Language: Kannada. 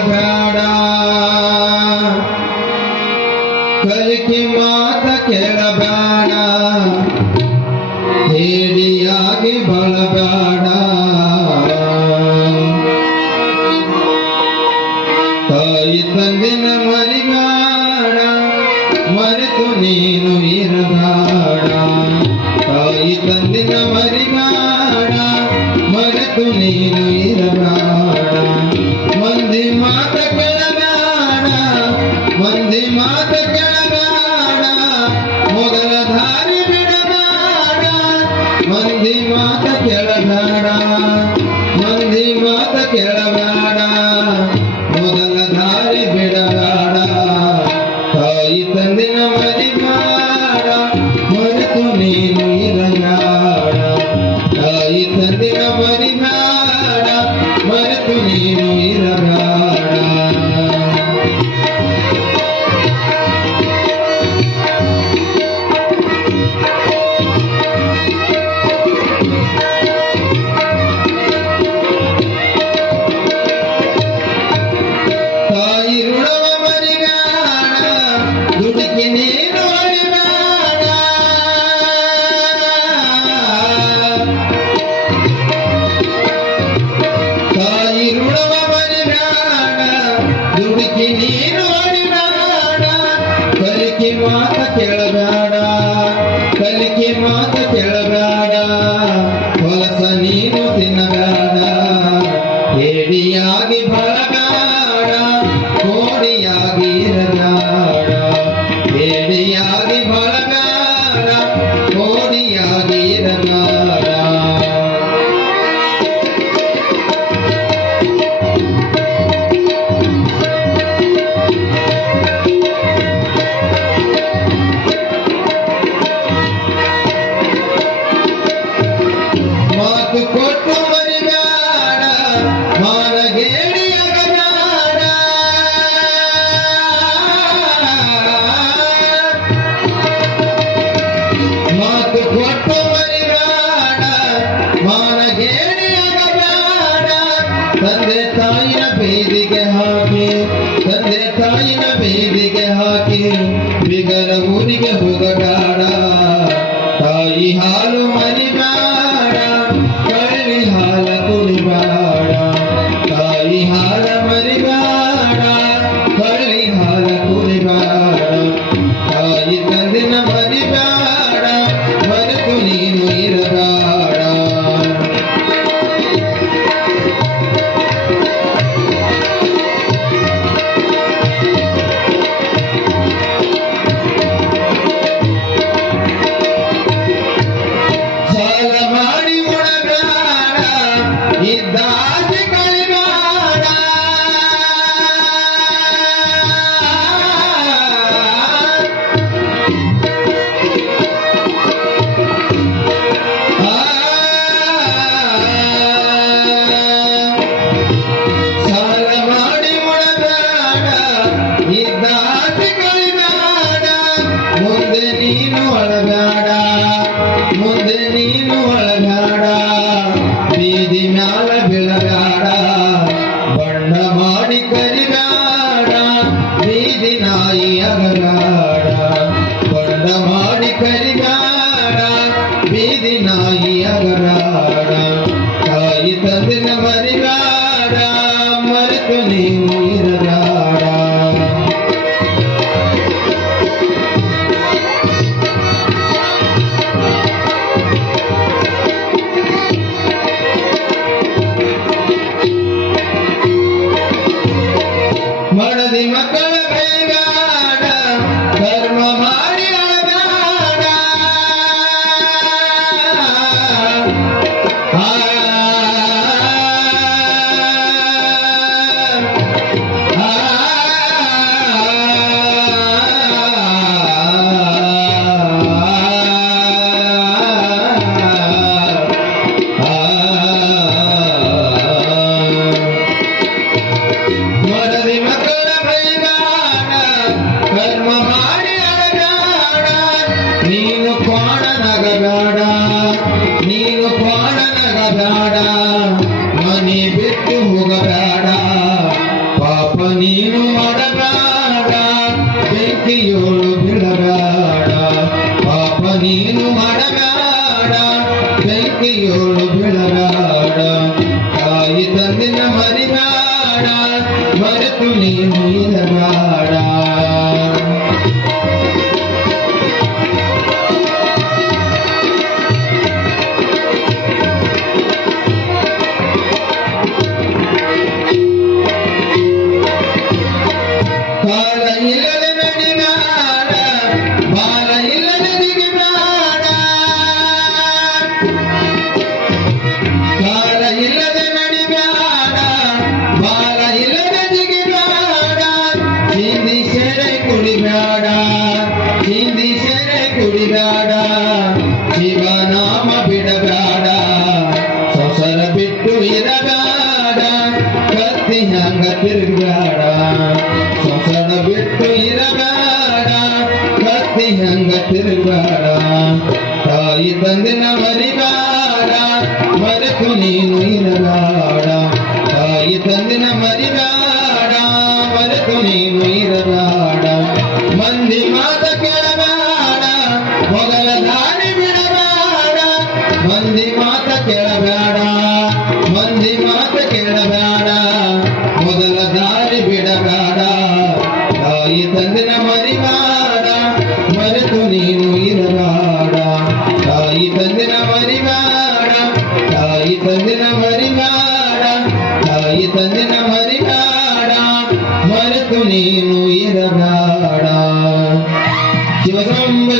ಬಳಬೇಡ ಕಲಿಕೆ ಮಾತ ಕೇಳಬೇಡ ಹೇಡಿಯಾಗಿ ಬಳಬೇಡ ತಾಯಿ ತಂದಿನ ಮರಿಬೇಡ ಮರೆತು ನೀನು ಇರಬೇಡ ತಾಯಿ ತಂದಿನ ಮರಿಬೇಡ ಮರೆತು ನೀನು ಇರಬೇಡ ಮಂದಿ ಮಾತ ಕೇಳಬೇಡ ಮಂದಿ ಮಾತ ಕೇಳಬೇಡ ಮೊದಲ ದಾರಿ ಬಿಡಬೇಡ ಮಂದಿ ಮಾತ ಕೇಳಬೇಡ ಮಂದಿ ಮಾತ ಕೇಳಬೇಡ ಮೊದಲ ದಾರಿ ಬಿಡಬೇಡ ತಾಯಿ ತಂದಿನ ಮರಿಬೇಡ ಮರೆತು ನೀನು ಇರಬೇಡ ತಾಯಿ ತಂದಿನ ಮರಿಬೇಡ ಮರೆತು ನೀನು ಇರಬೇಡ ತಾಯಿ ಋಣವ ಮರಿಬೇಡ ದುಡುಕಿ ನೀನು ಅಳಿಬೇಡ ತಾಯಿ ಋಣವ ಮರಿಬೇಡ ದುಡುಕಿ ನೀನು ಅಳಿಬೇಡ ಕಲಿಕೆ ಮಾತ ಕೇಳಬೇಡ ಕಲಿಕೆ ಮಾತ ಕೇಳಬೇಡ ಹೊಲಸ ನೀನು ತಿನ್ನಬೇಡ ಹೇಡಿಯಾಗಿ ಬಳಬೇಡ ಕೋಡಿಯಾಗಿ ಇರಬೇಡ ಹೇಡಿಯಾಗಿ ಬಳಬೇಡ ಕೋಡಿಯಾಗಿ ಇರಬೇಡ ಮಾತು ಕೊಟ್ಟು ಮರಿಬೇಡ ಮಾನಗೇಡಿಯಾಗಬೇಡ ಮಾತು ಕೊಟ್ಟು ಮರಿಬೇಡ ಮಾನಗೇಡಿಯಾಗಬೇಡ ತಂದೆ ತಾಯಿನ ಬೀದಿಗೆ ಹಾಕಿ ತಂದೆ ತಾಯಿನ ಬೀದಿಗೆ ಹಾಕಿ ಬಿಗರ ಊರಿಗೆ ಹೋಗಬೇಡ ತಾಯಿ ಹಾಲು ಮರಿಬೇಡ ಕಳ್ಳಿ ಹಾಲ ಕುಡಿಬೇಡ ತಾಯಿ ಹಾಲ ಮರಿಬೇಡ ಕಳ್ಳಿ ಹಾಲ ಕುಡಿಬೇಡ ತಾಯಿ ತಂದಿನ ಮರಿಬೇಡ ಮರೆತು ನೀನು ಇರಬೇಡ ಸಾಲ ಮಾಡಿ ಉಣಬೇಡ ಇದ್ದಾಸೆ ಕಳಿಬೇಡ ಸಾಲ ಮಾಡಿ ಉಣಬೇಡ ಇದ್ದಾಸೆ ಕಳಿಬೇಡ ಮುಂದೆ ನೀನು ಅಳಬೇಡ ಮುಂದೆ ನೀನು ಅಳಬೇಡ ಬೀದಿ ಮ್ಯಾಲ ಬೀಳಬೇಡ ಬಣ್ಣ ಮಾಡಿ ಕರಿಬೇಡ ಬೀದಿ ನಾಯಿ ಆಗಬೇಡ ಬಣ್ಣ ಮಾಡಿ ಕರಿಬೇಡ ಬೀದಿ ನಾಯಿ ಆಗಬೇಡ ತಾಯಿ ತಂದಿನ ಮರಿಬೇಡ ಮರೆತು ನೀನು ಇರಬೇಡ ಮಡದಿ ಮಕ್ಕಳ ಬೈಬೇಡ ಧರ್ಮ ಮಾಡಿ ಅಳಬೇಡ ನೀನು ಮಾಡಬೇಡ ಬೆಂಕಿಯೋಳು ಬಿಡಬೇಡ ಪಾಪ ನೀನು ಮಾಡಬೇಡ ಬೆಂಕಿಯೋಳು ಬಿಡಬೇಡ ತಾಯಿ ತಂದಿನ ಮರಿಬೇಡ ಮರೆತು ನೀನು ಇರಬೇಡ ಕಾಲ ಇಲ್ಲದೆ ನಡಿಬೇಡ ಬಾಲ ಇಲ್ಲದೆ ದಿಗಿಬೇಡ ಕಾಲ ಇಲ್ಲದೆ ನಡಿಬೇಡ ಬಾಲ ಇಲ್ಲದೆ ದಿಗಿಬೇಡ ಹಿಂದಿ ಸೆರೆ ಕುಡಿಬೇಡ ಹಿಂದಿ ಸೆರೆ ಕುಡಿಬೇಡ ಶಿವನಾಮ ಬಿಡಬೇಡ ಸೊಸರ ಬಿಟ್ಟು ಇರಬೇಡ ಕತ್ತಿ ಹಂಗ ತಿರುಗಬೇಡ ಸೊಸರ ಬಿಟ್ಟು ಇರಬೇಡ ಕತ್ತಿ ಹಂಗ ತಿರುಗಬೇಡ ತಾಯಿ ತಂದಿನ ಮರಿಬೇಡ ಮರೆತು ನೀನು ಇರಬೇಡ ತಾಯಿ ತಂದಿನ ಮರಿಬೇಡ ಮರೆತು ನೀನು ಇರಬೇಡ ಮಂದಿ ಮಾತ ಕೇಳಬೇಡ ಮೊದಲ ದಾರಿ ಬಿಡಬೇಡ ಮಂದಿ ಮಾತ ಕೇಳಬೇಡ ಮಂದಿ ಮಾತ ಕೇಳಬೇಡ ಮೊದಲ ದಾರಿ ಬಿಡಬೇಡ ತಾಯಿ ತಂದಿನ ಮರಿಬೇಡ ಮರೆತು ನೀನು ಇರಬೇಡ ತಾಯಿ ತಂದಿನ ಮರಿಬೇಡ ತಾಯಿ ತಂದಿನ ಮರಿಬೇಡ ತಾಯಿ ತಂದಿನ ಮರಿಬೇಡ ಮರೆತು ನೀನು ಇರಬೇಡ ಶಿವಸಂಬ